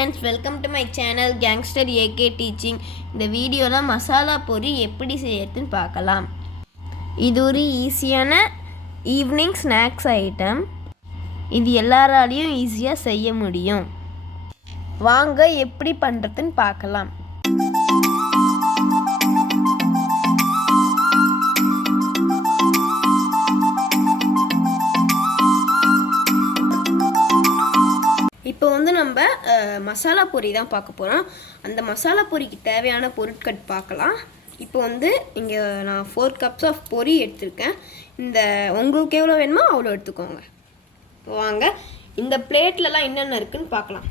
friends, welcome to my channel Gangster AK Teaching. இந்த வீடியோல மசாலா பொரி எப்படி செய்யறதுன்னு பார்க்கலாம். இது ஒரு ஈஸியான ஈவினிங் ஸ்நாக்ஸ் ஐட்டம். இது எல்லாராலையும் ஈஸியா செய்ய முடியும். வாங்க எப்படி பண்றதுன்னு பார்க்கலாம். இப்போ நம்ம மசாலா பொரி தான் பார்க்க போகிறோம். அந்த மசாலா பொரிக்கு தேவையான பொருட்கள் பார்க்கலாம். இப்போ இங்கே நான் 4 cups ஆஃப் பொரி எடுத்திருக்கேன். இந்த உங்களுக்கு எவ்வளோ வேணுமோ அவ்வளோ எடுத்துக்கோங்க. இப்போ வாங்க இந்த பிளேட்லலாம் என்னென்ன இருக்குதுன்னு பார்க்கலாம்.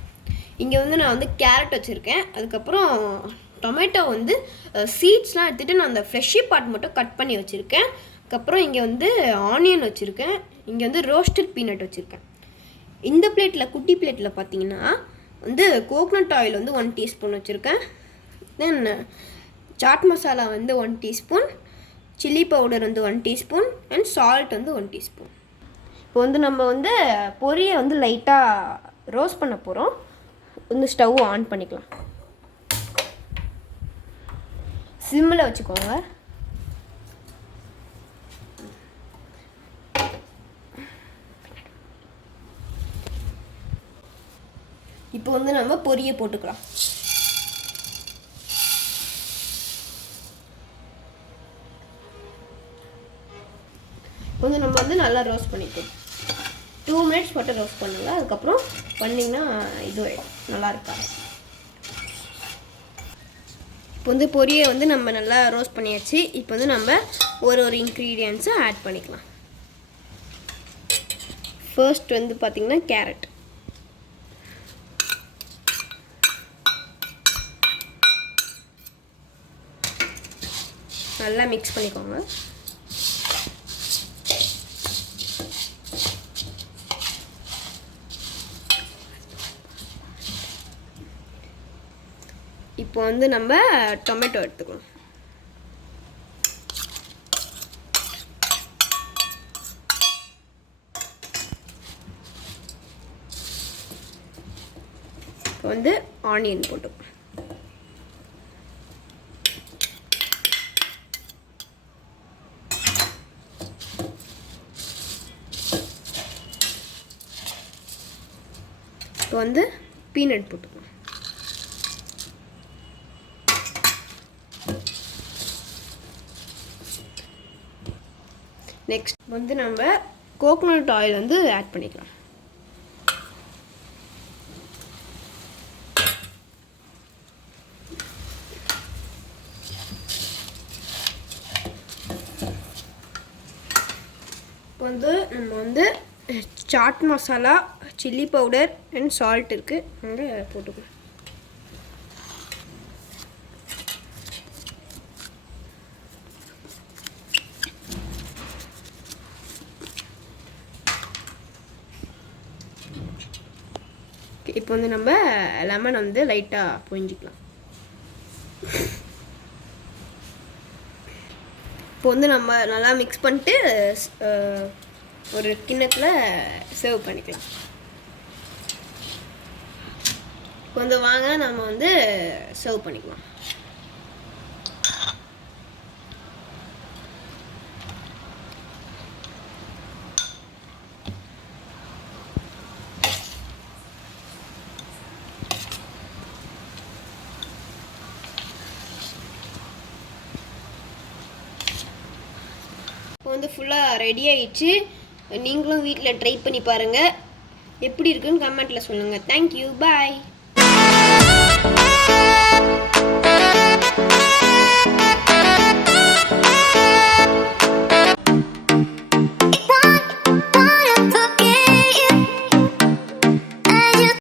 இங்கே நான் கேரட் வச்சுருக்கேன். அதுக்கப்புறம் டொமேட்டோ சீட்ஸ்லாம் எடுத்துகிட்டு நான் அந்த ஃப்ரெஷ்ஷி பார்ட் மட்டும் கட் பண்ணி வச்சுருக்கேன். அதுக்கப்புறம் இங்கே ஆனியன் வச்சுருக்கேன். இங்கே ரோஸ்டட் பீனட் வச்சுருக்கேன். இந்த பிளேட்டில் குட்டி பிளேட்டில் பார்த்தீங்கன்னா கோகனட் ஆயில் 1 டீஸ்பூன் வச்சுருக்கேன். Then chaat masala 1 teaspoon, chilli powder 1 teaspoon and salt 1 teaspoon. இப்போ நம்ம பொரியை லைட்டாக ரோஸ்ட் பண்ண போகிறோம். ஸ்டவ் ஆன் பண்ணிக்கலாம். சிம்மில் வச்சுக்கோங்க. இப்போ நம்ம பொரியை போட்டுக்கலாம். இப்போ நம்ம நல்லா ரோஸ்ட் பண்ணிக்கலாம். 2 minutes மட்டும் ரோஸ்ட் பண்ணுங்க. அதுக்கப்புறம் பண்ணிங்கன்னா இது நல்லா இருக்காது. இப்போ பொரியை நம்ம நல்லா ரோஸ்ட் பண்ணியாச்சு. இப்போ நம்ம ஒரு இன்க்ரீடியன்ஸை ஆட் பண்ணிக்கலாம். ஃபர்ஸ்ட் பார்த்தீங்கன்னா கேரட். நல்லா மிக்ஸ் பண்ணிக்கோங்க. இப்போ நம்ம டொமேட்டோ எடுத்துக்கணும். இப்போ ஆனியன் போட்டுக்கணும். இப்போ பீனட் போட்டுக்கலாம். நெக்ஸ்ட் நம்ம கோகனட் ஆயில் ஆட் பண்ணிக்கலாம். இப்போ நம்ம chaat masala, chilli powder and salt இருக்குது. அங்கே போட்டுக்கலாம். இப்போ நம்ம லெமன் லைட்டாக புழிஞ்சிக்கலாம். இப்போ நம்ம நல்லா மிக்ஸ் பண்ணிட்டு ஒரு கிண்ணத்தில் சர்வ் பண்ணிக்கலாம். வாங்க நம்ம சர்வ் பண்ணிக்கலாம். இப்போ ஃபுல்லாக ரெடி ஆயிடுச்சு. நீங்களும் வீட்டில் ட்ரை பண்ணி பாருங்கள். எப்படி இருக்குன்னு கமெண்ட்டில் சொல்லுங்கள். தேங்க்யூ, பாய்.